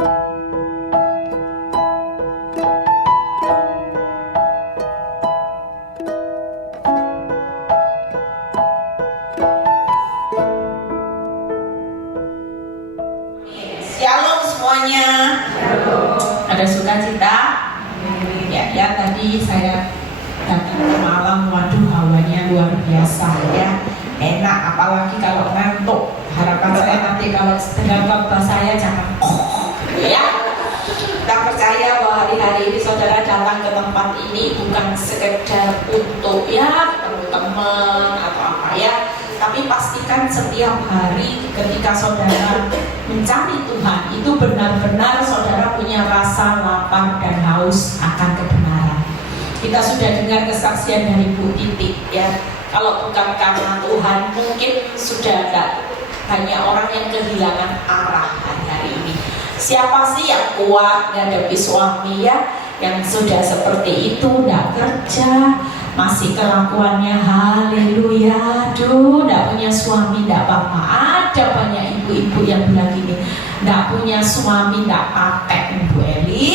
Shalom semuanya. Ada sukacita? Ya, tadi saya datang ke Malang, waduh hawanya luar biasa ya. Enak, apalagi kalau ngantuk. Harapan saya nanti kalau sedang khotbah saya jangan ya. Kita percaya bahwa hari-hari ini saudara datang ke tempat ini bukan sekedar untuk ya teman-teman atau apa ya, tapi pastikan setiap hari ketika saudara mencari Tuhan itu benar-benar saudara punya rasa lapar dan haus akan kebenaran. Kita sudah dengar kesaksian dari Bu Titik ya. Kalau bukan karena Tuhan mungkin sudah ada banyak orang yang kehilangan arah hari ini. Siapa sih yang kuat menghadapi suami ya, yang sudah seperti itu, tidak kerja, masih kelakuannya haleluya, aduh, tidak punya suami, tidak apa-apa. Ada banyak ibu-ibu yang bilang gini, tidak punya suami, tidak pakai Ibu Eli.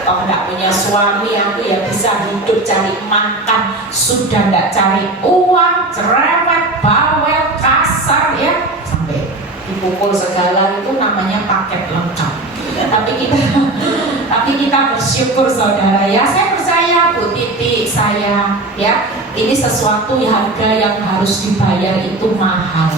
Kalau tidak punya suami, aku ya bisa hidup cari makan, sudah tidak cari uang, cerewet, bawel, kasar ya, sampai dipukul segala, itu namanya paket lengkap. Tapi kita bersyukur saudara ya. Saya percaya Bu Titi, saya ya, ini sesuatu harga yang harus dibayar itu mahal.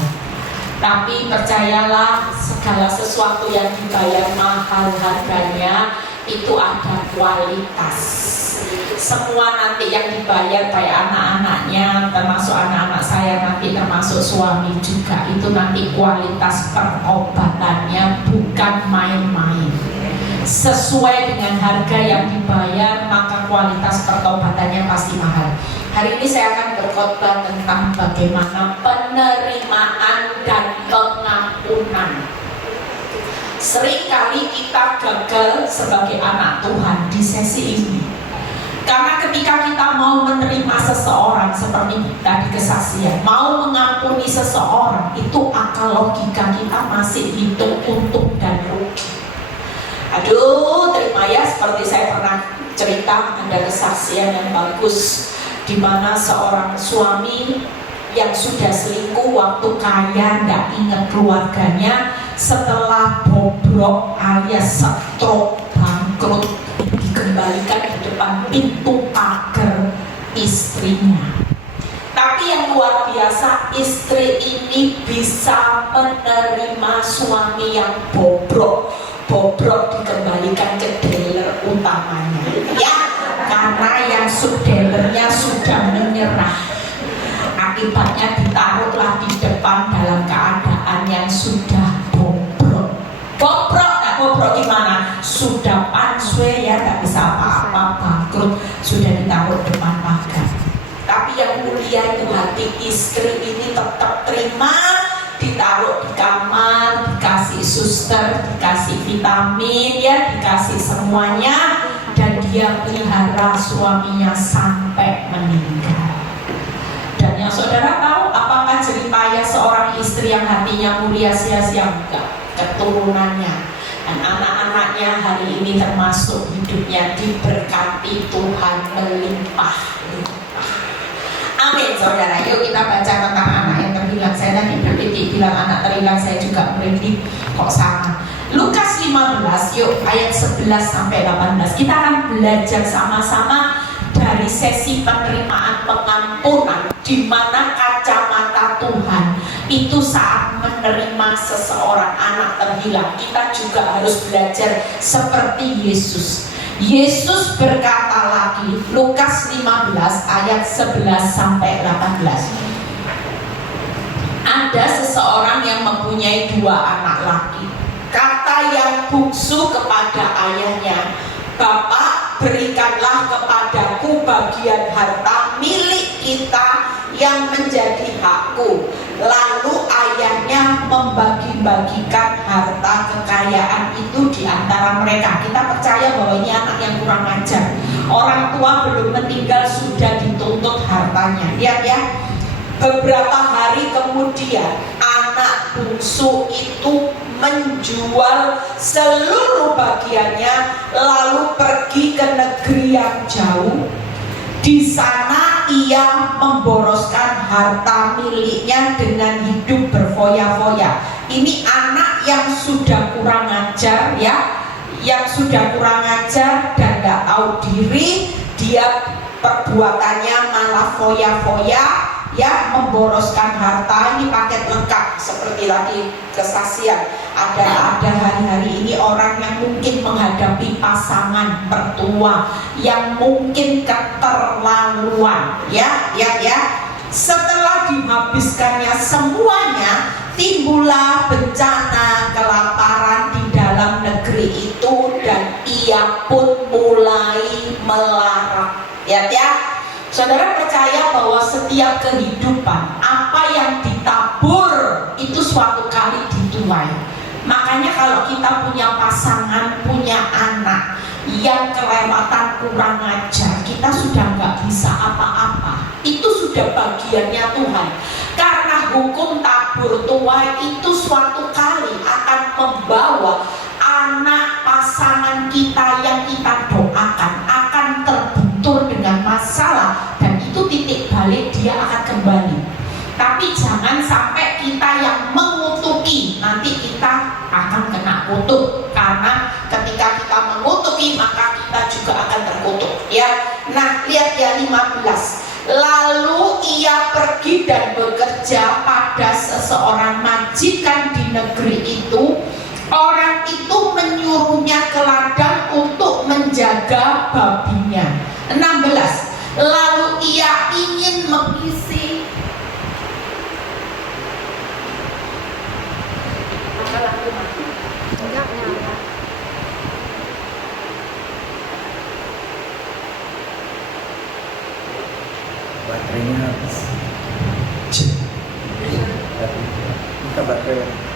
Tapi percayalah, segala sesuatu yang dibayar mahal harganya itu ada kualitas. Semua nanti yang dibayar kayak anak-anaknya, termasuk anak-anak saya nanti, termasuk suami juga, itu nanti kualitas perobatannya bukan main-main. Sesuai dengan harga yang dibayar, maka kualitas pertobatannya pasti mahal. Hari ini saya akan berkhotbah tentang bagaimana penerimaan dan pengampunan. Seringkali kita gagal sebagai anak Tuhan di sesi ini. Karena ketika kita mau menerima seseorang, seperti tadi kesaksian, mau mengampuni seseorang, itu akal logika kita masih hitung untung dan rugi. Aduh, terima ya, seperti saya pernah cerita, ada kesaksian yang bagus di mana seorang suami yang sudah selingkuh waktu kaya, nggak ingat keluarganya, setelah bobrok alias stroke, bangkrut, dikembalikan di depan pintu pagar istrinya. Tapi yang luar biasa, istri ini bisa menerima suami yang bobrok dikembalikan ke dealer utamanya ya, karena yang dealernya sudah menyerah. Akibatnya ditaruhlah di depan dalam keadaan yang sudah bobrok. Bobrok gimana? Sudah panswe ya, tak bisa apa-apa, bangkrut, sudah ditaruh depan pagar. Tapi yang mulia itu hati istri ini tetap terima, ditaruh di kamar, dikasih suster, dikasih vitamin ya, dikasih semuanya, dan dia pelihara suaminya sampai meninggal. Dan yang saudara tahu, apakah jeripaya seorang istri yang hatinya mulia sia-sia? Enggak. Keturunannya dan anak-anaknya hari ini termasuk hidupnya diberkati Tuhan melimpah. Amin saudara. Yuk kita baca tentang anak yang terhilang. Saya tadi bertitik bilang anak terhilang, saya juga merinding kok sama. Lukas 15 yuk ayat 11 sampai 18. Kita akan belajar sama-sama dari sesi penerimaan pengampunan, di mana kacamata Tuhan itu saat menerima seseorang anak terhilang. Kita juga harus belajar seperti Yesus. Yesus berkata lagi, Lukas 15 ayat 11 sampai 18. Ada seseorang yang mempunyai 2 anak laki. Kata yang bungsu kepada ayahnya, Bapak, berikanlah kepadaku bagian harta milik kita yang menjadi hakku. Lalu ayahnya membagi-bagikan harta kekayaan itu di antara mereka. Kita percaya bahwa ini anak yang kurang ajar. Orang tua belum meninggal sudah dituntut hartanya. Lihat ya, beberapa hari kemudian anak bungsu itu menjual seluruh bagiannya lalu pergi ke negeri yang jauh. Di sana ia memboroskan harta miliknya dengan hidup berfoya-foya. Ini anak yang sudah kurang ajar ya, yang sudah kurang ajar dan gak tahu diri. Dia perbuatannya malah foya-foya ya, memboroskan harta. Ini paket lengkap seperti tadi kesaksian. Ada hari-hari ini orang yang mungkin menghadapi pasangan mertua yang mungkin keterlaluan ya. Setelah dihabiskannya semuanya, timbullah bencana kelaparan di dalam negeri itu dan ia pun mulai melarat. Ya. Saudara percaya bahwa setiap kehidupan apa yang ditabur itu suatu kali dituai. Makanya kalau kita punya pasangan, punya anak yang kelewatan kurang ajar, kita sudah nggak bisa apa-apa. Itu sudah bagiannya Tuhan. Karena hukum tabur tuai itu suatu kali akan membawa anak pasangan kita yang kita doakan akan terbentur dengan masalah, dan itu titik balik dia akan kembali. Tapi jangan sampai kita yang mengutuki, nanti kita akan kena kutuk. Karena ketika kita mengutuki maka kita juga akan terkutuk ya. Nah lihat ya 15. Lalu ia pergi dan bekerja pada seseorang majikan di negeri itu. Orang itu menyuruhnya ke ladang untuk menjaga babinya. 16. Lalu ia ingin mengisi baterainya habis.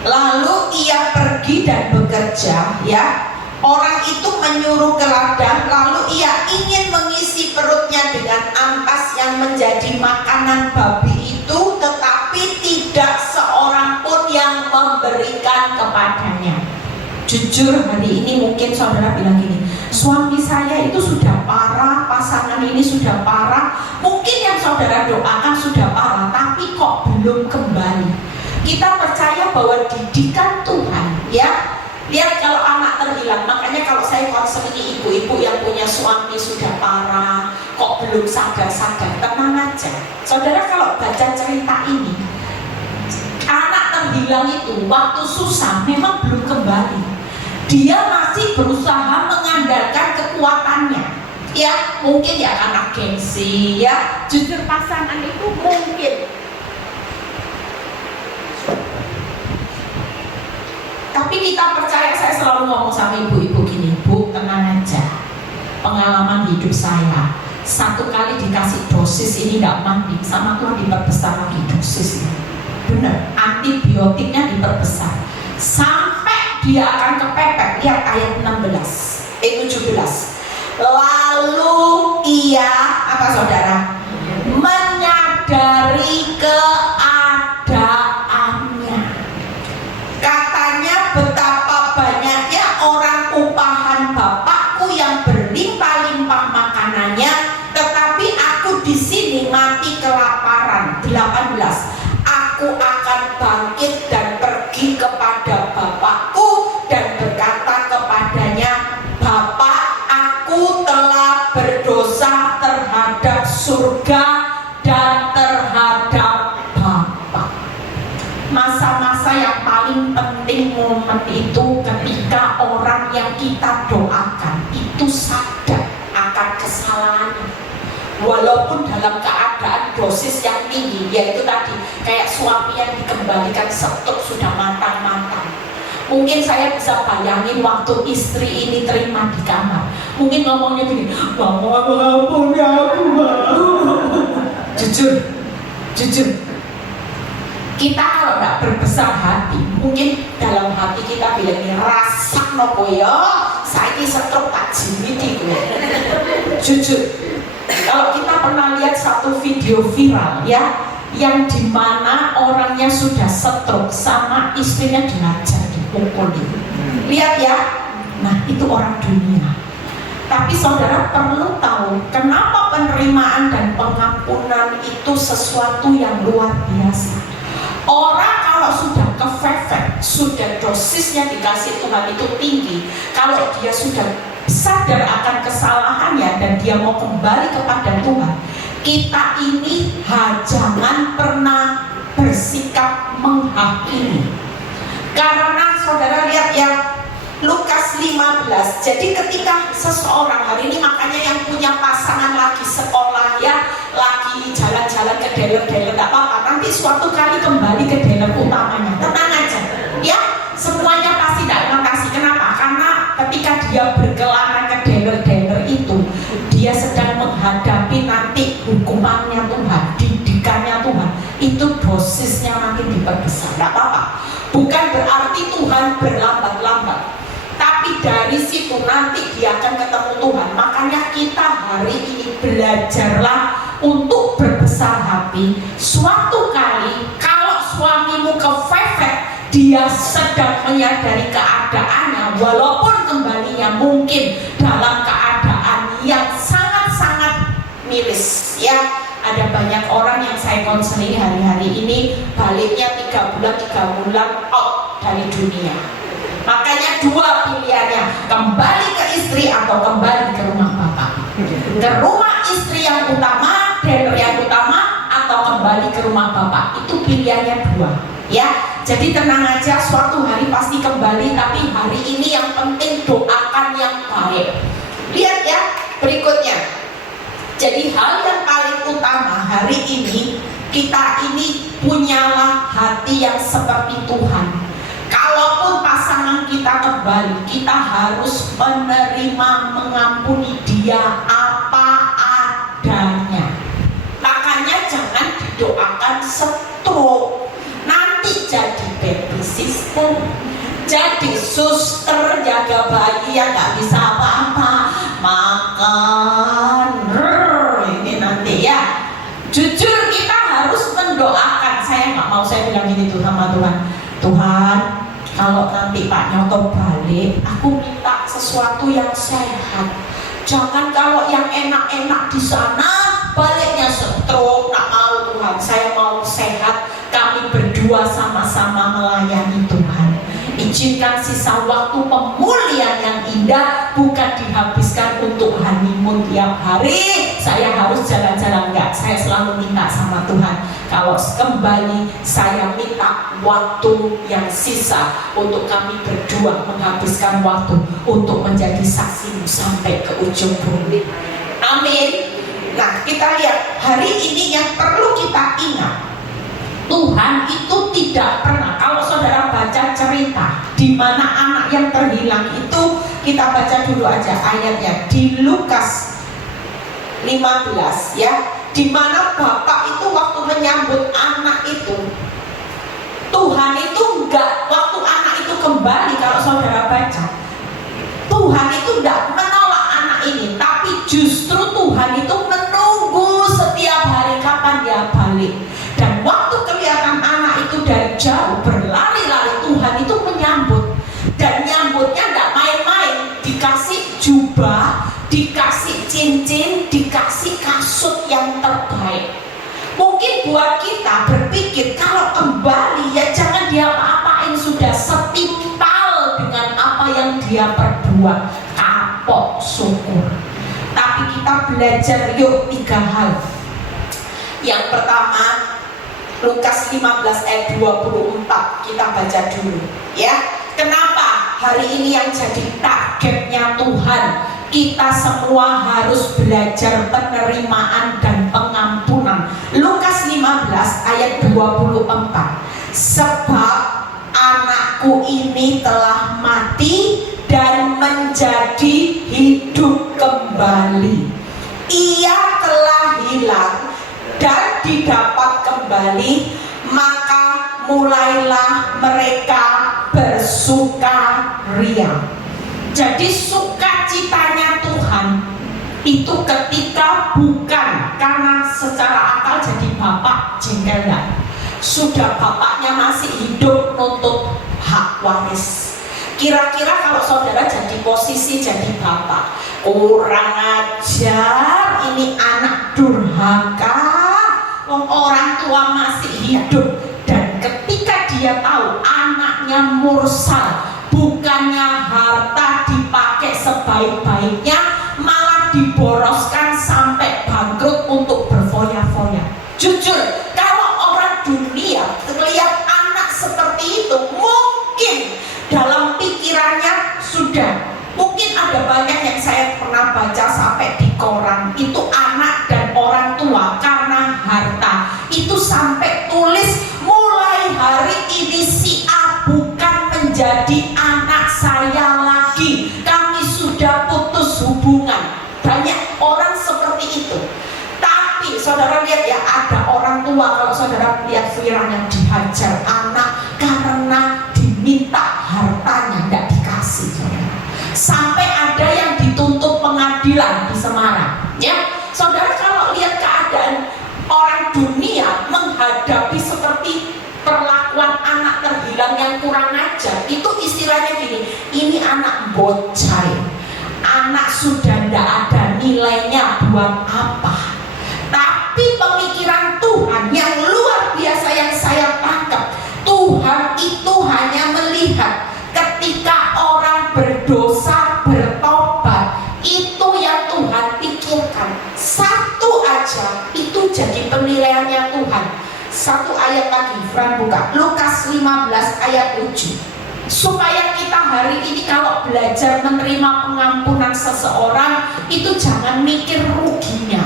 Lalu ia pergi dan bekerja ya. Orang itu menyuruh ke ladang, lalu ia ingin mengisi perutnya dengan ampas yang menjadi makanan babi itu, tetapi tidak seorang pun yang memberikan kepadanya. Jujur hari ini mungkin saudara bilang gini, suami saya itu sudah parah, pasangan ini sudah parah. Mungkin yang saudara doakan sudah parah, tapi kok belum kembali. Kita percaya bahwa didikan Tuhan ya. Lihat kalau anak terhilang, makanya kalau saya konseling ibu-ibu yang punya suami sudah parah, kok belum sadar-sadar, tenang aja. Saudara kalau baca cerita ini, anak terhilang itu waktu susah memang belum kembali. Dia masih berusaha mengandalkan kekuatannya. Ya, mungkin ya karena gengsi ya. Jujur pasangan itu mungkin. Tapi kita percaya, saya selalu ngomong sama ibu-ibu gini, Bu tenang aja. Pengalaman hidup saya, satu kali dikasih dosis ini gak mandi, sama Tuhan diperbesar lagi dosis ini. Benar, antibiotiknya diperbesar sampai dia akan kepepet. Lihat ayat 17. Lalu ia apa saudara? Menyadari keadaannya. Katanya betapa banyaknya orang upahan bapakku yang berlimpah-limpah makanannya, tetapi aku di sini mati kelaparan. 18. Aku akan bangkit dan pergi kepada bapakku dan berkata kepadanya, Bapak, aku telah berdosa terhadap surga dan terhadap Bapak. Masa-masa yang paling penting momen itu ketika orang yang kita doakan itu sadar akan kesalahannya, walaupun dalam keadaan dosis yang tinggi, yaitu tadi kayak suami yang dikembalikan stroke sudah matang-matang. Mungkin saya bisa bayangin waktu istri ini terima di kamar, mungkin ngomongnya gini, Mama ampuni aku, jujur kita kalau tidak berbesar hati, mungkin dalam hati kita bilang ini rasa nopo ya, saya ini stroke tak jimiti gue. Jujur, kalau kita pernah lihat satu video viral ya, yang dimana orangnya sudah stroke sama istrinya dihajar, dipukul. Lihat ya, nah itu orang dunia. Tapi saudara perlu tahu kenapa penerimaan dan pengampunan itu sesuatu yang luar biasa. Orang kalau sudah kefefek, sudah dosisnya dikasih Tuhan itu tinggi, kalau dia sudah sadar akan kesalahannya dan dia mau kembali kepada Tuhan, kita ini jangan pernah bersikap menghakimi. Karena saudara lihat ya, Lukas 15. Jadi ketika seseorang hari ini, makanya yang punya pasangan lagi sekolah ya, lagi jalan-jalan ke dealer-dealer, gak apa-apa, nanti suatu kali kembali ke dealer utamanya, tenang aja ya, semuanya pasti tidak makasih. Kenapa? Karena ketika dia berkelana ke dealer-dealer itu, dia sedang menghadapi nanti hukumannya Tuhan, didikannya Tuhan, itu dosisnya makin diperbesar. Gak apa-apa, bukan berarti Tuhan berlambat-lambat, tapi dari situ nanti dia akan ketemu Tuhan. Makanya kita hari ini belajarlah untuk berbesar hati. Suatu kali kalau suamimu kefefek, dia sedang menyadari keadaannya, walaupun kembalinya mungkin dalam keadaan yang sangat-sangat miris ya. Ada banyak orang yang saya konseling hari-hari ini, baliknya 3 bulan out dari dunia. Makanya 2 pilihannya, kembali ke istri atau kembali ke rumah bapak. Ke rumah istri yang utama, dealer yang utama, atau kembali ke rumah bapak. Itu pilihannya 2 ya. Jadi tenang aja, suatu hari pasti kembali. Tapi hari ini yang penting doakan yang baik. Lihat ya berikutnya. Jadi hal yang paling utama hari ini, kita ini punyalah hati yang seperti Tuhan. Kalaupun pasangan kita kembali, kita harus menerima, mengampuni dia apa adanya. Makanya jangan didoakan stroke, nanti jadi baby sister, jadi suster jaga bayi yang gak bisa apa-apa, makan ini nanti ya. Jujur kita harus mendoakan. Saya nggak mau saya bilang gini tuh sama Tuhan, Tuhan kalau nanti Pak Nyoto balik, aku minta sesuatu yang sehat. Jangan kalau yang enak-enak di sana baliknya stroke. Tak mau Tuhan, saya mau sehat. Kami berdua sama-sama melayani Tuhan. Izinkan sisa waktu pemulihan yang indah bukan dihabiskan untuk honeymoon tiap hari. Saya harus jalan-jalan, enggak. Saya selalu minta sama Tuhan, kalau kembali saya minta waktu yang sisa untuk kami berdua menghabiskan waktu untuk menjadi saksimu sampai ke ujung bumi. Amin. Nah, kita lihat hari ini yang perlu kita ingat, Tuhan itu tidak pernah, kalau saudara baca cerita di mana anak yang terhilang itu, kita baca dulu aja ayatnya di Lukas 15 ya, di mana bapak itu waktu menyambut anak itu, Tuhan itu enggak, waktu anak itu kembali, kalau saudara baca, Tuhan itu enggak menolak anak ini, tapi justru Tuhan itu menunggu setiap hari kapan dia balik. Dan waktu kelihatan anak itu dari jauh berlari-lari, Tuhan itu menyambut. Dan nyambutnya gak main-main, dikasih jubah, dikasih cincin, dikasih kasut yang terbaik. Mungkin buat kita berpikir kalau kembali ya jangan dia apa-apain, sudah setimpal dengan apa yang dia perbuat, kapok syukur. Tapi kita belajar yuk 3 hal. Yang pertama, Lukas 15 ayat 24 kita baca dulu ya. Kenapa hari ini yang jadi targetnya Tuhan, kita semua harus belajar penerimaan dan pengampunan. Lukas 15 ayat 24. Sebab anakku ini telah mati dan menjadi hidup kembali. Ia telah hilang dan didapat kembali, maka mulailah mereka bersukaria. Jadi sukacitanya Tuhan itu ketika bukan karena secara akal jadi bapak jengkel enggak, sudah bapaknya masih hidup nuntut hak waris. Kira-kira kalau saudara jadi posisi jadi bapak, kurang ajar, ini anak durhaka, orang tua masih hidup, dan ketika dia tahu anaknya mursal, bukannya harta dipakai sebaik-baiknya, malah diboroskan sampai bangkrut untuk berfoya-foya. Jujur, kalau orang dunia melihat anak seperti itu, mungkin dalam pikirannya sudah, mungkin ada banyak yang saya pernah baca sampai di koran, itu anak dan orang tua karena harta, itu sampai tulis mulai hari ini si A bukan menjadi anak saya lagi, kami sudah putus hubungan. Banyak orang seperti itu. Tapi saudara lihat ya, ada orang tua, kalau saudara lihat firman, dihajar anak karena diminta hartanya, tidak dikasih, saudara. Sampai ada yang dituntut pengadilan di Semarang, ya. Saudara kalau lihat keadaan orang dunia menghadapi seperti perlakuan anak terhilang yang kurang ajar, itu istilahnya gini, ini anak bocah, anak sudah tidak ada nilainya buat apa. Tapi pemikiran Tuhan yang luar biasa yang saya tangkap, Tuhan itu hanya melihat ketika orang berdosa bertobat, itu yang Tuhan pikirkan. Satu aja itu jadi penilaiannya Tuhan. Satu ayat lagi, Fran buka Lukas 15 ayat 7. Supaya kita hari ini kalau belajar menerima pengampunan seseorang, itu jangan mikir ruginya.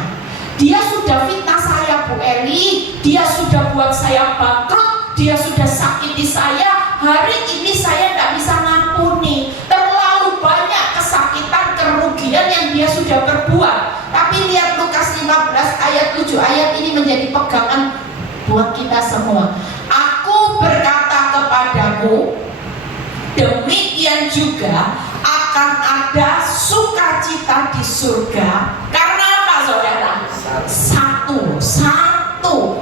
Dia sudah fitnah saya Bu Eli, dia sudah buat saya bangkrut, dia sudah sakiti saya, hari ini saya tidak bisa ngampuni. Terlalu banyak kesakitan, kerugian yang dia sudah berbuat. Tapi lihat Lukas 15 ayat 7, ayat ini menjadi pegangan buat kita semua. Aku berkata kepadamu, demikian juga akan ada sukacita di surga. Karena apa saudara? Satu.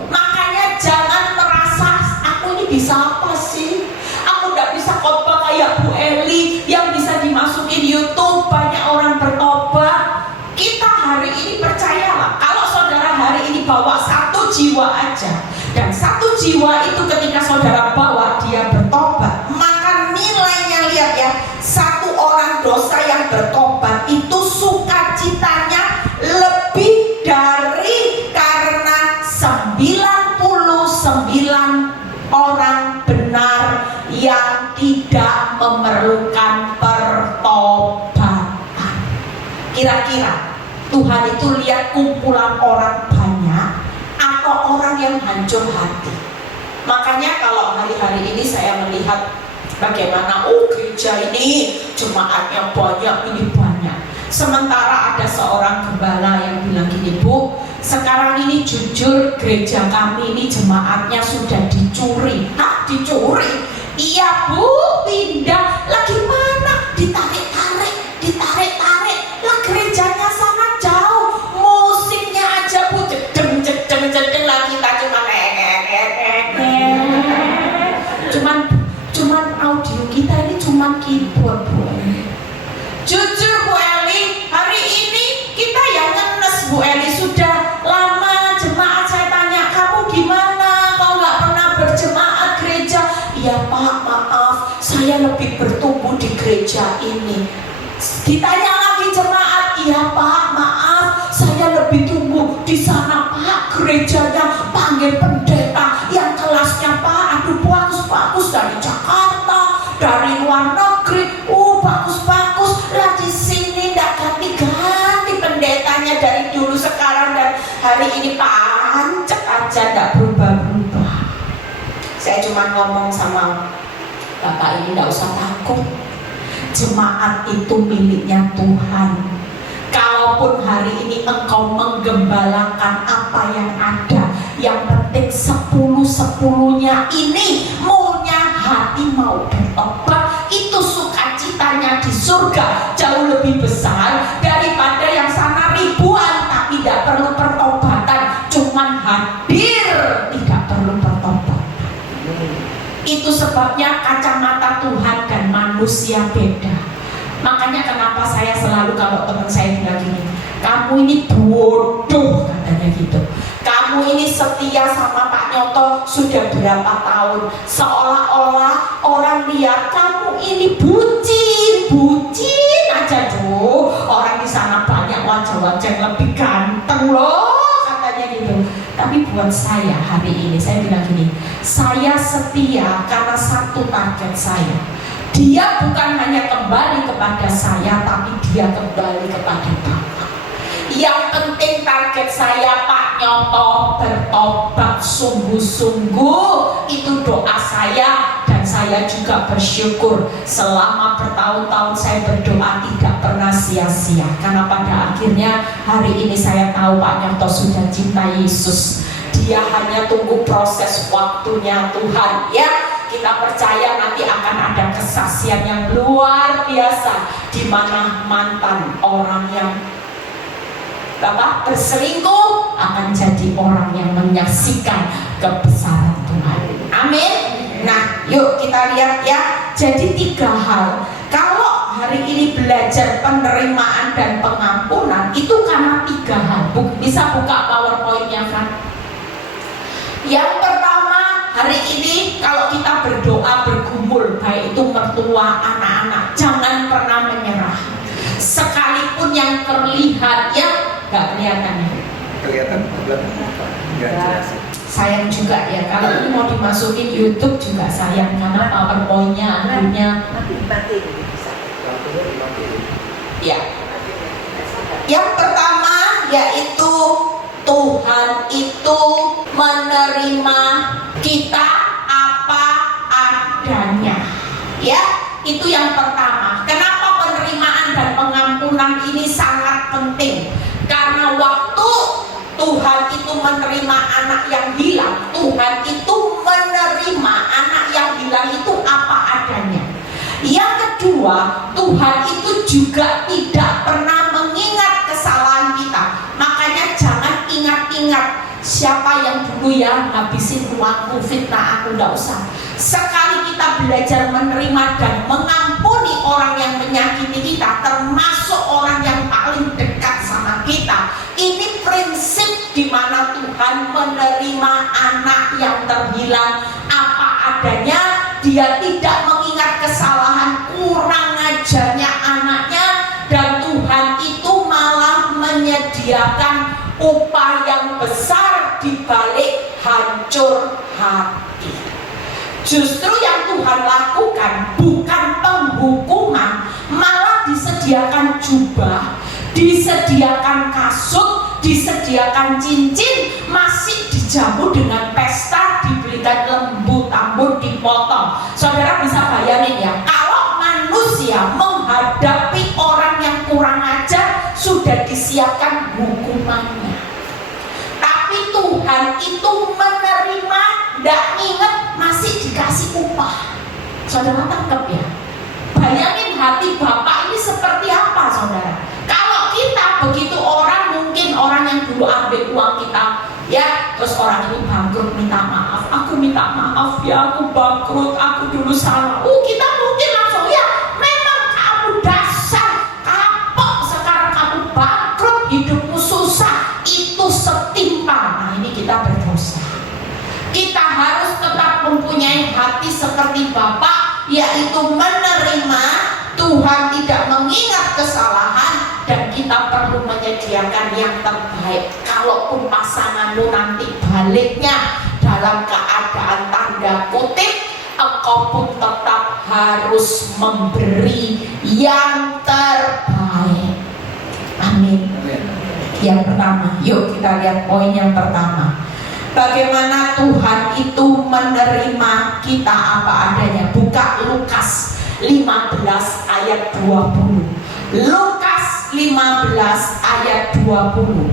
Makanya jangan merasa aku ini bisa apa sih? Aku tidak bisa khotbah kayak Bu Eli yang bisa dimasukin YouTube, banyak orang bertobat. Kita hari ini percayalah, kalau saudara hari ini bawa satu jiwa aja, dan satu jiwa itu ketika saudara bawa dia bertobat, maka nilainya lihat ya, satu orang dosa yang bertobat itu sukacitanya lebih dari karena 99 orang benar yang tidak memerlukan pertobatan. Kira-kira Tuhan itu lihat kumpulan orang banyak atau orang yang hancur hati? Makanya kalau hari-hari ini saya melihat bagaimana gereja ini jemaatnya banyak, ini banyak. Sementara ada seorang gembala yang bilang gini, Bu, sekarang ini jujur gereja kami ini jemaatnya sudah dicuri. Hah, dicuri? Iya Bu, pindah. Lah gimana? Ditarik-tarik. Lah gerejanya sangat jauh. Musiknya aja Bu, jedeng lah, kita cuman audio kita ini cuman keyboard Bu. Jujur Bu Eli, hari ini kita yang ngenes Bu Eli, sudah lama jemaat. Saya tanya, kamu gimana? Kau nggak pernah berjemaat gereja? Iya Pak, maaf, saya lebih bertumbuh di gereja ini. Ditanya lagi jemaat, iya Pak, maaf, saya lebih tumbuh di sana Pak, gerejanya panggil pendeta yang kelasnya Pak, aduh bagus dari Jakarta, dari luar negeri, bagus. Lah di sini nggak ganti-ganti pendetanya dari dulu sekarang dan hari ini pancet aja, nggak berubah-berubah. Saya cuma ngomong sama Bapak ini, nggak usah takut. Jemaat itu miliknya Tuhan. Kalaupun hari ini engkau menggembalakan apa yang ada, yang penting 10-10-nya ini maunya hati mau bertobat, itu sukacitanya di surga jauh lebih besar daripada yang sana ribuan tapi tidak perlu pertobatan, cuman hadir tidak perlu pertobatan. Itu sebabnya kacamata Tuhan dan manusia manusia beda. Makanya kenapa saya selalu kalau teman saya bilang gini, kamu ini bodoh katanya gitu. Kamu ini setia sama Pak Nyoto sudah berapa tahun, seolah-olah orang lihat kamu ini bucin aja tuh. Orang di sana banyak wajah-wajah yang lebih ganteng loh katanya gitu. Tapi buat saya hari ini saya bilang gini, saya setia karena satu target saya. Dia bukan hanya kembali kepada saya, tapi dia kembali kepada Bapa. Yang penting target saya Pak Nyoto bertobat sungguh-sungguh, itu doa saya. Dan saya juga bersyukur selama bertahun-tahun saya berdoa tidak pernah sia-sia. Karena pada akhirnya hari ini saya tahu Pak Nyoto sudah cinta Yesus. Dia hanya tunggu proses waktunya Tuhan ya. Kita percaya nanti akan ada kesaksian yang luar biasa, di mana mantan orang yang berselingkuh akan jadi orang yang menyaksikan kebesaran Tuhan. Amin. Nah, yuk kita lihat ya. Jadi 3 hal. Kalau hari ini belajar penerimaan dan pengampunan, itu karena 3 hal. Bisa buka PowerPoint-nya kan? Yang pertama, hari ini kalau kita berdoa bergumul, baik itu mertua, anak-anak, jangan pernah menyerah. Sekalipun yang terlihat ya nggak kelihatan ya. Kelihatan nggak jelas. Sayang juga ya, kalau ini mau dimasukin YouTube juga sayang karena PowerPoint-nya, anunya. Ya. Yang pertama yaitu Tuhan itu menerima kita apa adanya. Ya, itu yang pertama. Kenapa penerimaan dan pengampunan ini sangat penting? Karena waktu Tuhan itu menerima anak yang hilang, Tuhan itu menerima anak yang hilang itu apa adanya. Yang kedua, Tuhan itu juga tidak pernah mengingat kesalahan kita. Makanya jangan ingat-ingat siapa yang dulu ya ngabisin uangku, fitnah aku, enggak usah. Sekali kita belajar menerima dan mengampuni orang yang menyakiti kita, termasuk orang yang paling dekat sama kita, ini prinsip di mana Tuhan menerima anak yang terhilang apa adanya. Dia tidak mengingat kesalahan kurang ajarnya anaknya, dan Tuhan itu malah menyediakan upah yang besar di balik hancur hati. Justru yang Tuhan lakukan bukan penghukuman, malah disediakan jubah, disediakan kasut, disediakan cincin, masih dijamu dengan pesta, diberikan lembu tambun, dipotong. Saudara bisa bayangin ya, kalau manusia menghadapi orang yang kurang ajar sudah disiapkan hukumannya, tapi Tuhan itu menerima, tidak ingat, masih dikasih upah. Saudara tangkap ya? Bayangin hati Bapak ini seperti apa, saudara? Kalau kita begitu orang, mungkin orang yang dulu ambil uang kita ya, terus orang ini bangkrut minta maaf, aku minta maaf ya, aku bangkrut, aku dulu salah. Kita mungkin langsung ya, memang kamu dasar kapok, sekarang kamu bangkrut, hidupmu susah, itu setimpal. Nah ini kita berdosa. Kita harus tetap mempunyai hati seperti Bapak, yaitu menerima. Tuhan tidak mengingat kesalahan, dan kita perlu menyediakan yang terbaik. Kalaupun pasanganmu nanti baliknya dalam keadaan tanda kutip, engkau pun tetap harus memberi yang terbaik. Amin. Yang pertama, yuk kita lihat poin yang pertama. Bagaimana Tuhan itu menerima kita apa adanya. Buka Lukas 15 ayat 20. Lukas 15 ayat 20.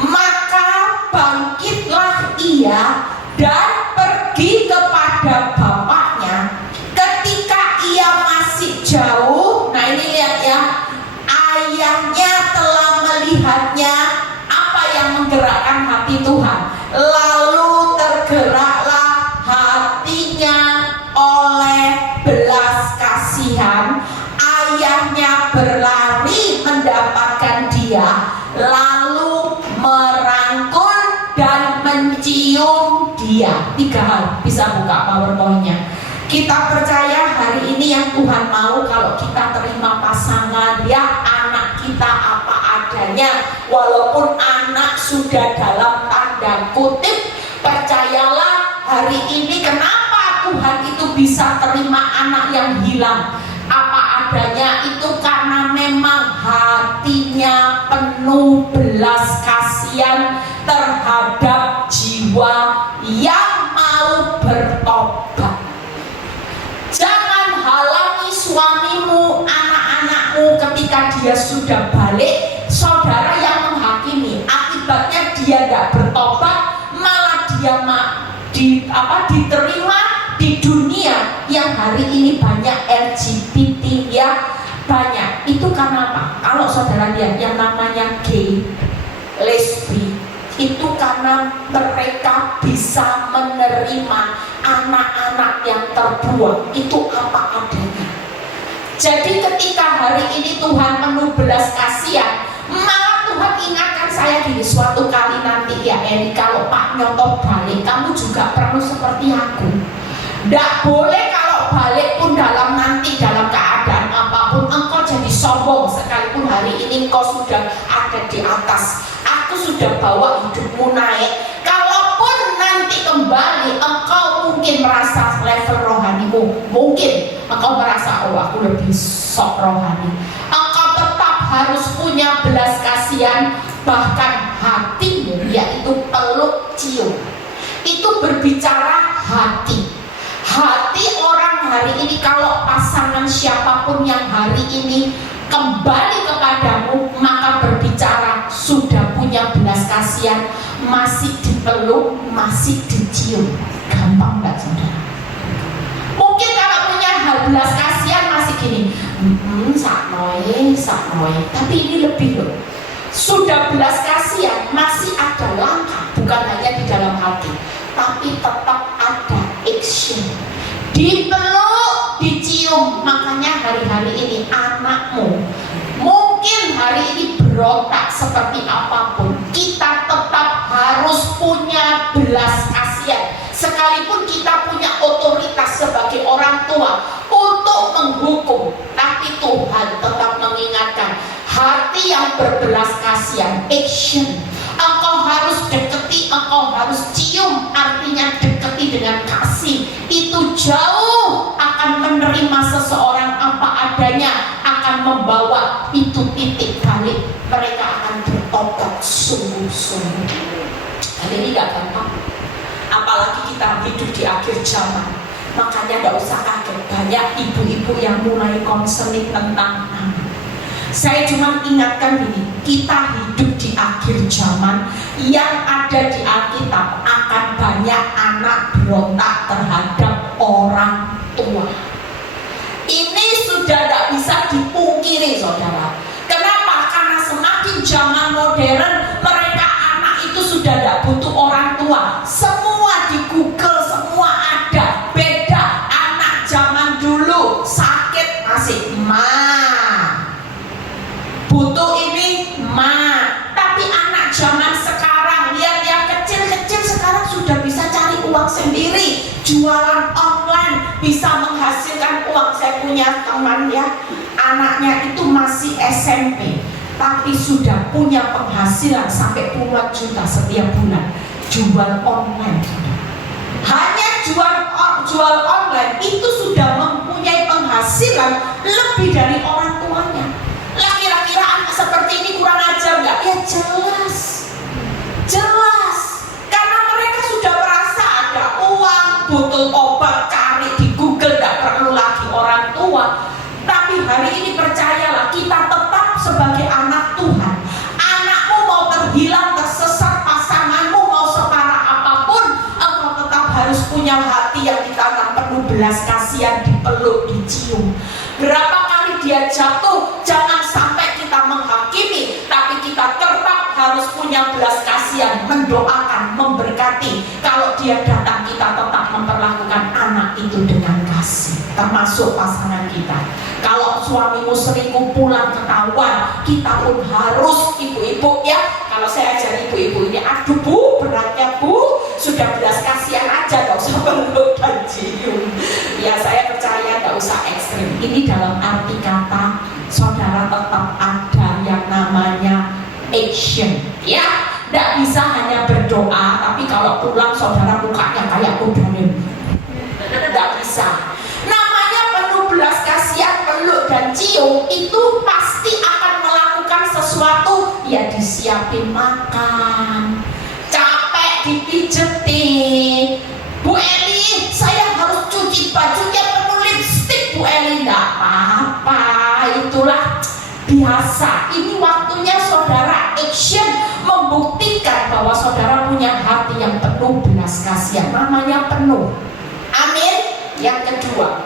Maka bangkitlah ia dan pergi kepada bapaknya. Ketika ia masih jauh, nah ini lihat ya, ayahnya telah melihatnya. Apa yang menggerakkan hati Tuhan? Lalu tergeraklah hatinya oleh belas kasihan 3 hal, bisa buka PowerPoint-nya. Kita percaya hari ini yang Tuhan mau kalau kita terima pasangan, ya anak kita apa adanya. Walaupun anak sudah dalam tanda kutip, percayalah hari ini kenapa Tuhan itu bisa terima anak yang hilang apa adanya, itu karena memang hatinya penuh belas kasihan terhadap jiwa yang mau bertobat. Jangan halangi suamimu, anak-anakmu ketika dia sudah balik. Saudara yang menghakimi, akibatnya dia tidak bertobat, malah dia diterima di dunia yang hari ini banyak LGBT ya, banyak. Itu karena apa? Kalau saudara lihat yang namanya gay, lesbi, itu karena mereka bisa menerima anak-anak yang terbuang itu apa adanya. Jadi ketika hari ini Tuhan penuh belas kasihan, malah Tuhan ingatkan saya gini, suatu kali nanti ya Eri, kalau Pak Nyoto balik, kamu juga perlu seperti aku. Tidak boleh kalau balik pun dalam keadaan apapun engkau jadi sombong, sekalipun hari ini engkau sudah ada di atas. Aku sudah bawa hidupmu naik. Kalaupun nanti kembali engkau mungkin merasa level rohanimu, mungkin engkau merasa oh aku lebih sok rohani, engkau tetap harus punya belas kasihan. Bahkan hatimu, yaitu peluk cium, itu berbicara hati orang hari ini. Kalau pasangan siapapun yang hari ini kembali kepadamu, maka berbicara sudah punya belas kasihan, masih dipeluk, masih dicium. Gampang nggak saudara? Mungkin kalau punya belas kasihan masih gini, saknoe, tapi ini lebih loh. Sudah belas kasihan, masih ada langkah, bukan hanya di dalam hati, tapi tetap ada action. Dipeluk, dicium. Makanya hari-hari ini anakmu mungkin hari ini berontak seperti apapun, kita tetap harus punya belas kasihan. Sekalipun kita punya otoritas sebagai orang tua untuk menghukum, tapi Tuhan tetap mengingatkan hati yang berbelas kasihan, action. Engkau harus deketi, engkau harus cium, artinya deketi dengan kasih. Itu jauh akan menerima seseorang apa adanya, akan membawa itu titik balik. Mereka akan bertobat sungguh-sungguh. Hal ini gak gampang, apalagi kita hidup di akhir zaman. Makanya gak usah kaget, banyak ibu-ibu yang mulai konseling tentang anak. Saya cuma ingatkan ini, kita hidup di akhir zaman, yang ada di Alkitab akan banyak anak berontak terhadap orang tua. Ini sudah tidak bisa dipungkiri saudara. Kenapa? Karena semakin zaman modern, mereka anak itu sudah tidak butuh orang tua. Semua di Google, semua ada. Beda anak zaman dulu, sakit masih butuh ini tapi anak zaman sekarang, lihat yang kecil-kecil sekarang sudah bisa cari uang sendiri, jualan online, bisa menghasilkan uang. Saya punya teman ya, anaknya itu masih SMP, tapi sudah punya penghasilan sampai puluhan juta setiap bulan, jual online. Hanya jual online itu sudah mempunyai penghasilan lebih dari orang tuanya. Kira-kira anak seperti ini kurang ajar nggak? Ya jelas, karena mereka sudah merasa ada uang, butuh obat, cari di Google, nggak perlu lagi orang tua. Tapi hari ini percayalah, kita tetap sebagai anak Tuhan. Anakmu mau terhilang, tersesat, pasanganmu mau separah apapun, engkau tetap harus punya hati yang ditanam penuh belas kasihan, dipeluk, dicium. Berapa kali dia jatuh, jangan sampai kita menghakimi, tapi kita tetap harus punya belas kasihan, mendoakan, memberkati. Kalau dia datang, kita tetap memperlakukan anak itu dengan kasih, termasuk pasangan kita. Kalau suamimu selingkuh pulang ketahuan, kita pun harus, ibu-ibu ya, kalau saya ajar ibu-ibu ini, aduh bu, beratnya bu, sudah belas kasihan aja, gak usah ekstrim. Ini dalam arti kata saudara tetap ada yang namanya action, ya. Tidak bisa hanya berdoa, tapi kalau pulang saudara mukanya kayak kuda nembak. Tidak bisa. Namanya penuh belas kasihan, peluk dan cium, itu pasti akan melakukan sesuatu. Ya disiapin makan, capek dipijetin. Bu Eli, saya harus cuci bajunya penuh lipstik. Bu Eli, tidak apa-apa, itulah biasa. Ini waktunya saudara action, membuktikan bahwa saudara punya hati yang penuh belas kasihan. Namanya penuh. Amin. Yang kedua,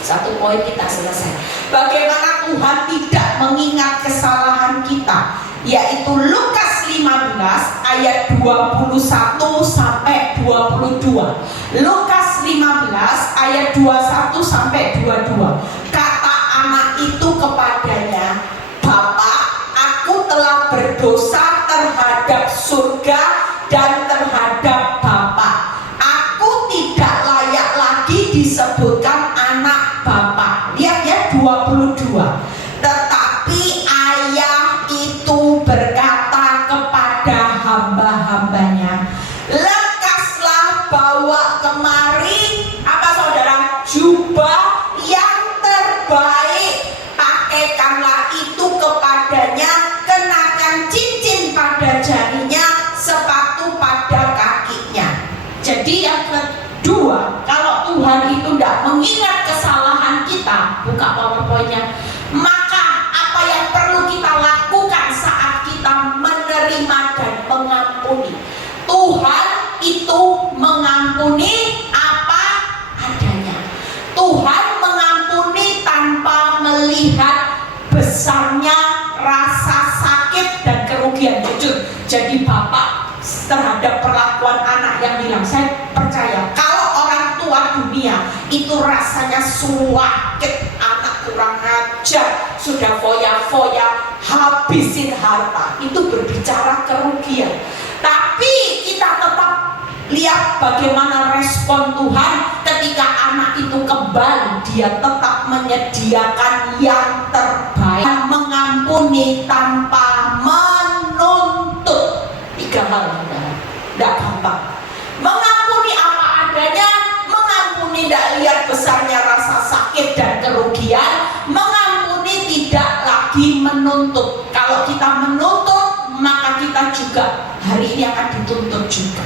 satu poin kita selesai. Bagaimana Tuhan tidak mengingat kesalahan kita, yaitu Lukas 15 ayat 21 sampai 22. Lukas 15 ayat 21 sampai 22. Kata anak itu kepadanya, "Bapak, aku telah berdosa terhadap surga dan terhadap Bapak. Aku tidak layak lagi disebutkan anak Bapak." Lihat ya 22. Tetapi ayah itu berkata kepada hamba-hambanya, "Lekaslah bawa kemari," apa saudara? "Jubah yang terbaik. Pakaikanlah itu kepadanya, kenakan cincin pada jarinya, sepatu pada kakinya." Jadi yang kedua, kalau Tuhan itu tidak mengingat kesalahan kita, buka PowerPoint-nya, maka apa yang perlu kita lakukan saat kita menerima dan mengampuni? Tuhan itu mengampuni apa adanya. Tuhan mengampuni tanpa melihat besarnya rasa sakit dan kerugian. Jujur, jadi bapak terhadap perlakuan anak yang bilang, saya percaya kalau orang tua dunia itu rasanya sakit, anak kurang ajar, sudah foya-foya, habisin harta, itu berbicara kerugian. Tapi kita tetap lihat bagaimana respon Tuhan ketika anak itu kembali. Dia tetap menyediakan yang terbaik, mengampuni tanpa menuntut. 3 hal, tidak gampang. Mengampuni apa adanya, mengampuni tidak lihat besarnya rasa sakit dan kerugian, mengampuni tidak lagi menuntut. Kalau kita menuntut, maka kita juga hari ini akan dituntut juga.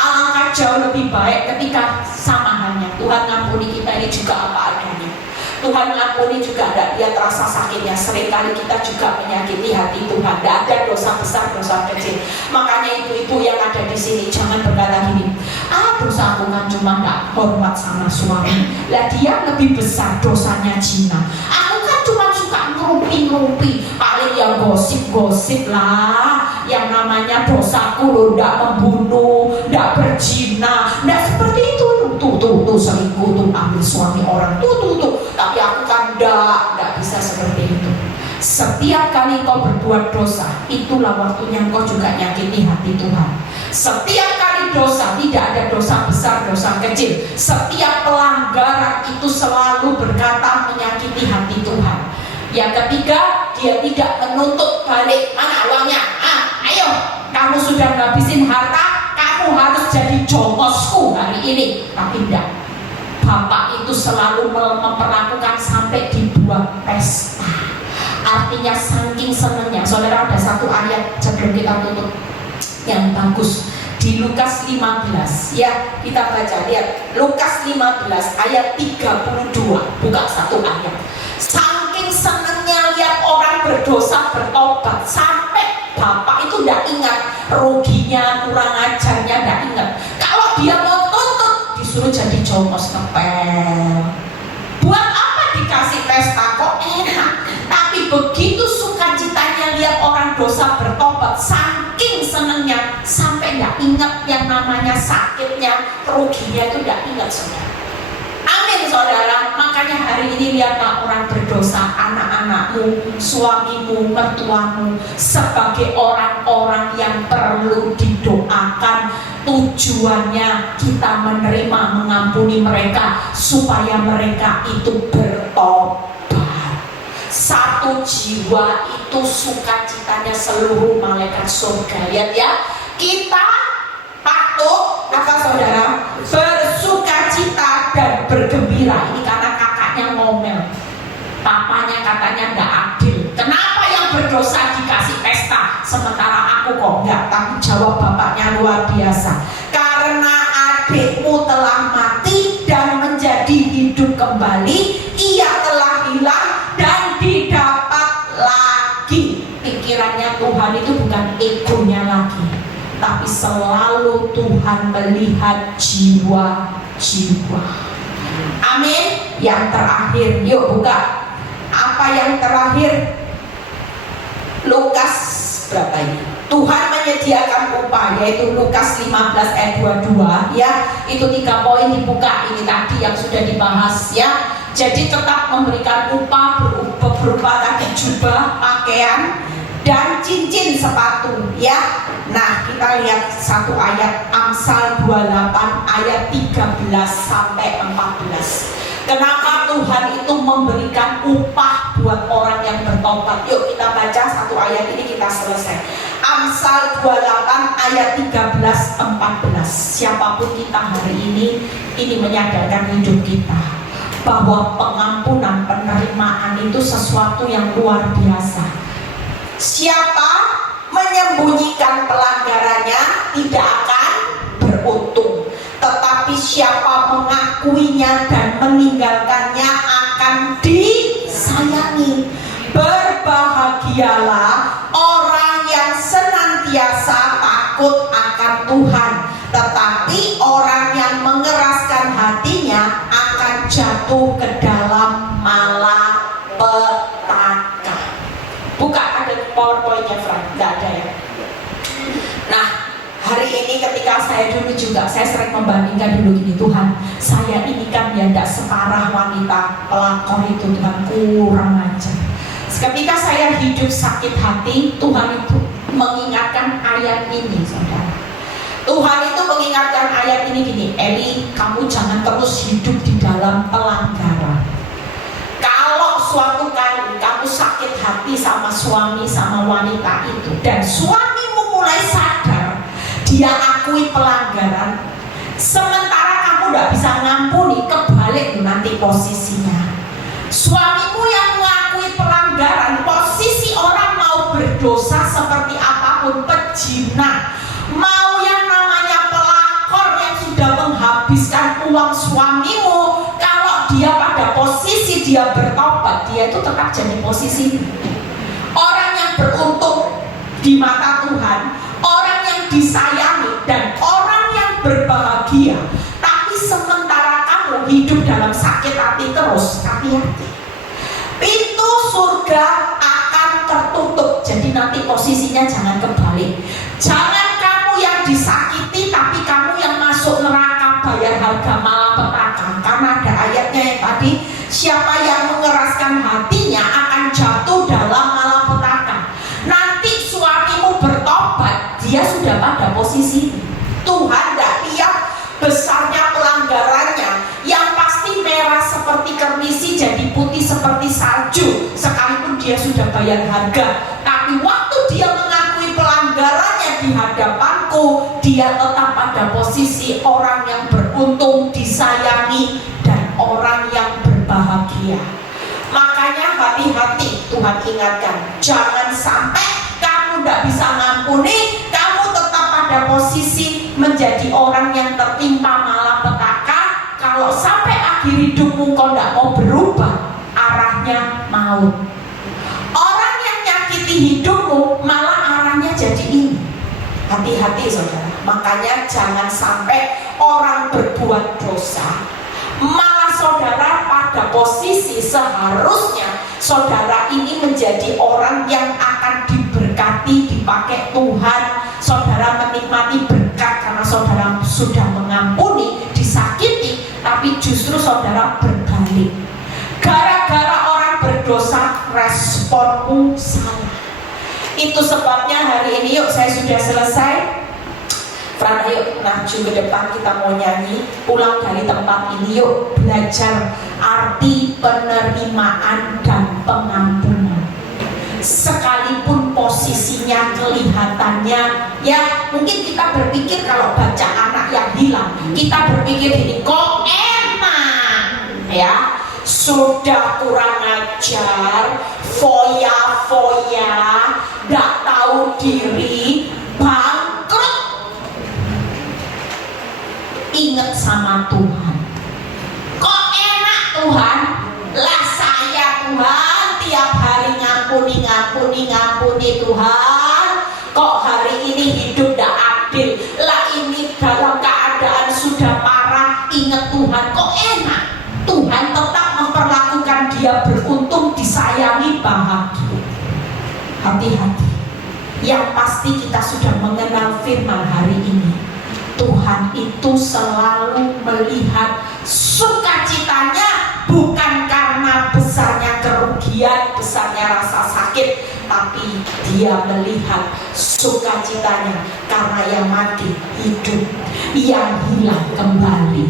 Alangkah jauh lebih baik ketika samahannya. Tuhan ngampuni kita ini juga apa adanya. Tuhan ngampuni juga tidak lihat rasa sakitnya. Seringkali kita juga menyakiti hati Tuhan. Tidak ada dosa besar, dosa kecil. Makanya ibu-ibu yang ada di sini jangan berkata gini, dosa aku kan cuma tidak hormat sama suami. Lah dia lebih besar dosanya zina. Aku kan cuma suka ngerumpi-ngerumpi, paling yang gosip-gosip lah. Yang namanya dosaku loh, tidak membunuh, tidak berzina, tidak seperti itu. Tuh selingkuh, tuh ambil suami orang, tuh. Tapi aku kan tidak bisa seperti itu. Setiap kali kau berbuat dosa, itulah waktunya kau juga nyakiti hati Tuhan. Setiap kali dosa, tidak ada dosa besar, dosa kecil. Setiap pelanggaran itu selalu berkata menyakiti hati Tuhan. Yang ketiga, dia tidak menuntut balik. Mana uangnya? Ayo, kamu sudah ngabisin harta, kamu harus jadi jongosku hari ini. Tapi tidak. Bapak itu selalu memperlakukan sampai dibuat pesta. Artinya saking senangnya. Saudara, ada satu ayat sebelum kita tutup yang bagus di Lukas 15. Ya, kita baca, lihat Lukas 15 ayat 32. Buka satu ayat. Saking senangnya lihat orang berdosa bertobat, sampai bapak itu tidak ingat ruginya, kurang ajarnya, tidak ingat. Kalau dia mau tuntut, disuruh jadi jongos ngepel. Buat apa dikasih pesta? Kok enak. Tapi begitu sukacitanya lihat orang dosa bertobat, saking senangnya sampai tidak ingat yang namanya sakitnya, ruginya itu tidak ingat, saudara. Amin, saudara. Makanya hari ini lihatlah orang berdosa, anak-anakmu, suamimu, mertuamu, sebagai orang-orang yang perlu didoakan Tujuannya kita menerima, mengampuni mereka supaya mereka itu bertobat. Satu jiwa itu sukacitanya seluruh malaikat surga. Lihat ya, kita patut apa saudara? Bersukacita dan bergembira. Ini karena kakaknya ngomel, papanya katanya nggak adil. Kenapa yang berdosa dikasih pesta, sementara aku kok nggak? Tapi jawab bapaknya luar biasa. Karena adikmu telah mati dan menjadi hidup kembali, ia telah hilang dan didapat lagi. Pikirannya Tuhan itu bukan egonya lagi, tapi selalu Tuhan melihat jiwa-jiwa. Amin. Yang terakhir, yuk buka. Apa yang terakhir? Lukas berapa ini? Tuhan menyediakan upah, yaitu Lukas 15 ayat 22 ya. Itu 3 poin dibuka, ini tadi yang sudah dibahas ya. Jadi tetap memberikan upah berupa tadi jubah, pakaian, dan cincin sepatu ya. Nah, kita lihat satu ayat Amsal 28 ayat 13 sampai 14. Kenapa Tuhan itu memberikan upah buat orang yang bertobat? Yuk kita baca satu ayat ini, kita selesai. Amsal 28 ayat 13-14. Siapapun kita hari ini menyadarkan hidup kita bahwa pengampunan, penerimaan itu sesuatu yang luar biasa. Siapa menyembunyikan pelanggarannya tidak akan beruntung, tetapi siapa mengakuinya dan meninggalkannya akan disayangi. Berbahagialah orang yang senantiasa takut akan Tuhan, tetapi orang yang mengeraskan hatinya akan jatuh ke dalam malapetaka. Buka, ada PowerPoint-nya Frank? Nggak ada ya? Nah, hari ini ketika saya dulu juga, saya sering membandingkan dulu gini, Tuhan, saya ini kan ya tidak separah wanita pelakor itu, Tuhan, kurang ajar. Ketika saya hidup sakit hati, Tuhan itu mengingatkan ayat ini, saudara. Tuhan itu mengingatkan ayat ini gini, Eli, kamu jangan terus hidup di dalam pelanggaran. Kalau suatu kali kamu sakit hati sama suami, sama wanita itu, dan suamimu mulai sadar, dia akui pelanggaran, sementara kamu tidak bisa ngampuni, kebalik nanti posisinya. Suamimu yang mengakui pelanggaran, posisi orang mau berdosa seperti apapun, pejina, mau yang namanya pelakor yang sudah menghabiskan uang suamimu, kalau dia pada posisi dia bertobat, dia itu tetap jadi posisi. Orang yang beruntung di mata Tuhan, orang yang disayangi dan orang yang berbahagia. Tapi sementara kamu hidup dalam sakit hati terus, hati-hati, pintu surga akan tertutup. Jadi nanti posisinya jangan kebalik. Jangan kamu yang disakiti, tapi kamu yang masuk neraka bayar harga malapetaka. Karena ada ayatnya yang tadi, siapa yang mengeraskan hatinya akan jatuh dalam malapetaka. Nanti suamimu bertobat, dia sudah pada posisi. Tuhan tidak lihat besarnya pelanggarannya, yang pasti merah seperti kemisi jadi putih seperti salju, sekalipun dia sudah bayar harga. Tapi waktu dia mengakui pelanggarannya di hadapanku, dia tetap pada posisi orang yang beruntung, disayangi, dan orang yang berbahagia. Makanya hati-hati, Tuhan ingatkan, jangan sampai kamu tidak bisa ngampuni, kamu tetap pada posisi menjadi orang yang tertimpa malapetaka. Kalau sampai akhir hidupmu kau tidak mau berubah, arahnya maut. Orang yang nyakiti hidupmu malah arahnya jadi ini. Hati-hati saudara. Makanya jangan sampai orang berbuat dosa, malah saudara pada posisi seharusnya saudara ini menjadi orang yang akan diberkati, dipakai Tuhan. Saudara menikmati berkat karena saudara sudah mengampuni, disakiti, tapi justru saudara berbalik. Gara-gara orang berdosa, responmu salah. Itu sebabnya hari ini, yuk saya sudah selesai. Fran, ayo maju ke depan, kita mau nyanyi. Pulang dari tempat ini, yuk belajar arti penerimaan dan pengampunan. Sekalipun posisinya kelihatannya, ya mungkin kita berpikir kalau baca anak yang hilang, kita berpikir gini, kok enak ya, sudah kurang ajar, foya-foya, gak tahu diri, bangkrut. Ingat sama Tuhan. Kok enak Tuhan? Lah saya Tuhan tiap hari ngampuni Tuhan. Kok hari ini hidup gak adil? Lah ini dalam keadaan sudah parah. Ingat Tuhan, kok enak? Tuhan tetap memperlakukan dia beruntung, disayangi, bahagia. Hati-hati. Yang pasti kita sudah mengenal firman hari ini. Tuhan itu selalu melihat sukacitanya, bukan karena besarnya kerugian, besarnya rasa sakit, tapi dia melihat sukacitanya karena yang mati hidup, yang hilang kembali.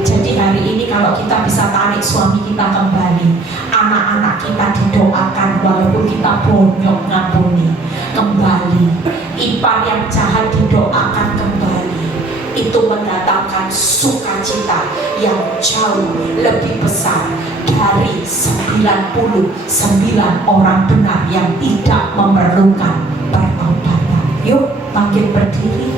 Jadi hari ini kalau kita bisa tarik suami kita kembali, anak-anak kita didoakan walaupun kita bonyok ngampuni kembali, ipar yang jahat didoakan kembali. Itu mendatangkan sukacita yang jauh lebih besar dari 99 orang benar yang tidak memerlukan pertobatan. Yuk bangkit berdiri.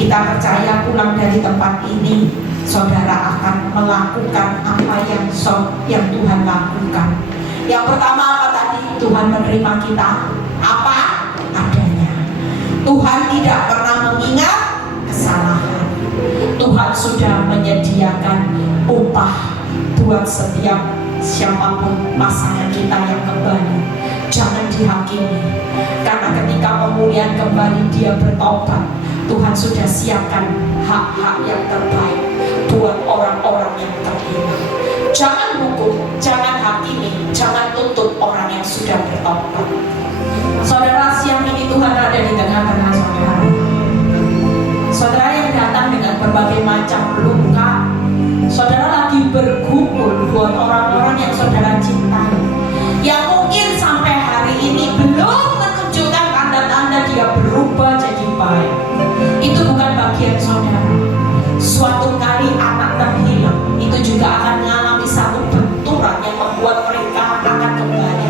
Kita percaya pulang dari tempat ini, saudara akan melakukan apa yang Tuhan lakukan. Yang pertama apa tadi? Tuhan menerima kita apa adanya. Tuhan tidak pernah mengingat kesalahan. Tuhan sudah menyediakan upah buat setiap siapapun pasangan kita yang kembali. Jangan dihakimi, karena ketika pemulihan kembali dia bertobat, Tuhan sudah siapkan hak-hak yang terbaik buat orang-orang yang terhilang. Jangan hukum, jangan hakimi, jangan tuntut orang yang sudah bertobat. Saudara, siang ini Tuhan ada di tengah-tengah saudara. Saudara yang datang dengan berbagai macam luka, saudara lagi bergumul buat orang-orang yang saudara cintai, yang mungkin sampai hari ini belum menunjukkan tanda-tanda dia berubah jadi baik. Itu bukan bagian saudara. Suatu kali anak terhilang, itu juga akan mengalami satu benturan yang membuat mereka akan kembali.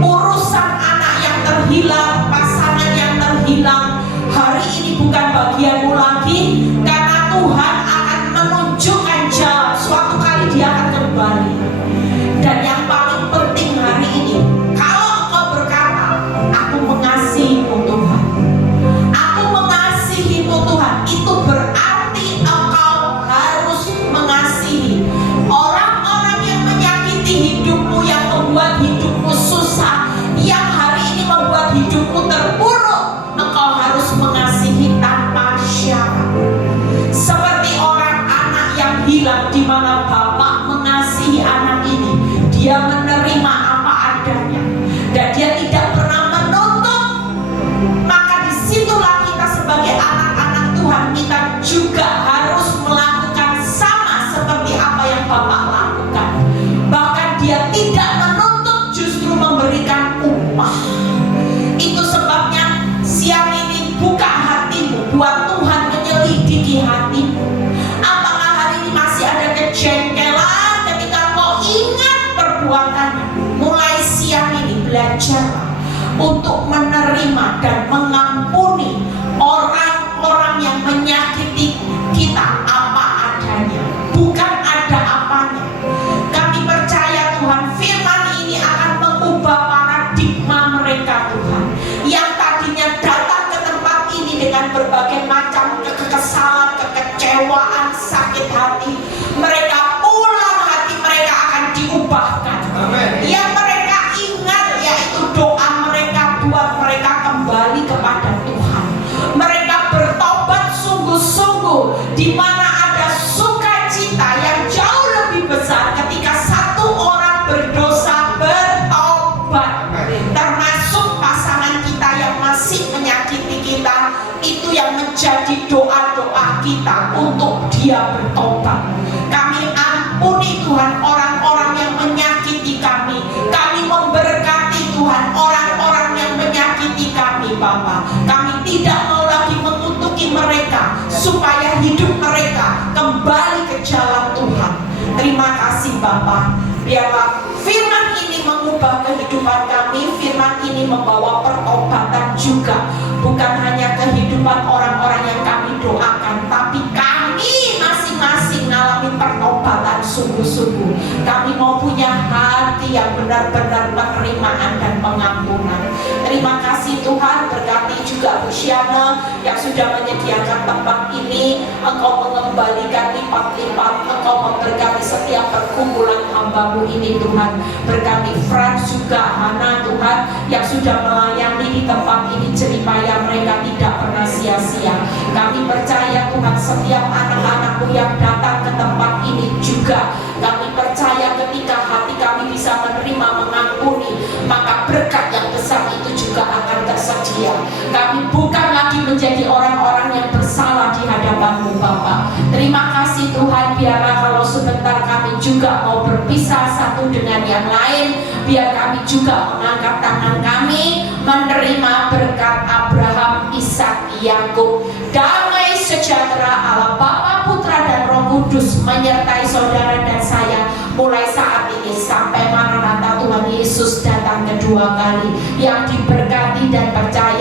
Urusan anak yang terhilang, pasangan yang terhilang, hari ini bukan bagianmu lagi, karena Tuhan akan menunjukkan jalan. Suatu kali dia akan kembali. Dan yang paling penting hari ini, kalau engkau berkata, aku mengasihimu Tuhan, aku mengasihimu Tuhan, itu berarti engkau harus mengasihi orang-orang yang menyakiti hidupmu, yang membuat hidupmu susah, yang hari ini membuat hidupmu terpuruk. Engkau harus mengasihi tanpa syarat. Seperti orang anak yang hilang, di mana bapak mengasihi anak ini, dia menerima apa adanya dan dia tidak pernah menuntut. Maka disitulah kita sebagai anak-anak Tuhan, kita juga harus melakukan sama seperti apa yang bapak lakukan. Bahkan dia tidak menuntut, justru memberikan upah. Itu sebabnya siang ini buka hatimu, buat Tuhan menyelidiki hatimu. Apakah hari ini masih ada kejengkelan ketika kau ingat perbuatannya? Mulai siang ini belajarlah untuk menerima dan mengampuni orang-orang yang menyakiti kita apa adanya, bukan ada apanya. Kami percaya Tuhan, firman ini akan mengubah paradigma mereka Tuhan, yang tadinya datang ke tempat ini dengan berbagai macam kekesalan, kekecewaan, sakit hati. Mereka pulang, hati mereka akan diubahkan. Amen. Yang mereka ingat yaitu doa mereka buat mereka kembali kepada Tuhan. Mereka masih menyakiti kita, itu yang menjadi doa-doa kita untuk dia bertobat. Kami ampuni Tuhan orang-orang yang menyakiti kami. Kami memberkati Tuhan orang-orang yang menyakiti kami, Bapa. Kami tidak mau lagi mengutuki mereka, supaya hidup mereka kembali ke jalan Tuhan. Terima kasih Bapa. Biarlah firman ini mengubah kehidupan kami. Firman ini membawa pertobatan juga. Bukan hanya kehidupan orang-orang yang kami doakan, tapi kami masing-masing mengalami pertobatan sungguh-sungguh. Kami mau punya hati yang benar-benar penerimaan dan pengampunan. Terima kasih Tuhan. Berkati juga Bu Syana yang sudah menyediakan tempat ini. Engkau mengembalikan lipat-lipat. Engkau memberkati setiap perkumpulan hamba-Mu ini Tuhan. Berkati Frans juga, Hana Tuhan, yang sudah melayani di tempat ini. Jeripaya mereka tidak pernah sia-sia. Kami percaya Tuhan, setiap anak-anak-Mu yang datang ke tempat ini juga, kami percaya ketika hati kami bisa menerima, mengampuni, maka berkat yang besar itu juga akan tersedia. Kami bukan lagi menjadi orang-orang yang bersalah di hadapan-Mu Bapa. Terima kasih Tuhan. Biarlah kalau sebentar kami juga mau berpisah satu dengan yang lain, biar kami juga mengangkat tangan kami menerima berkat Abraham, Ishak, Yakub. Damai sejahtera Allah Bapa, Putra dan Roh Kudus menyertai saudara dan saya mulai saat ini sampai Maranatha Tuhan Yesus datang kedua kali. Yang diberkati dan percaya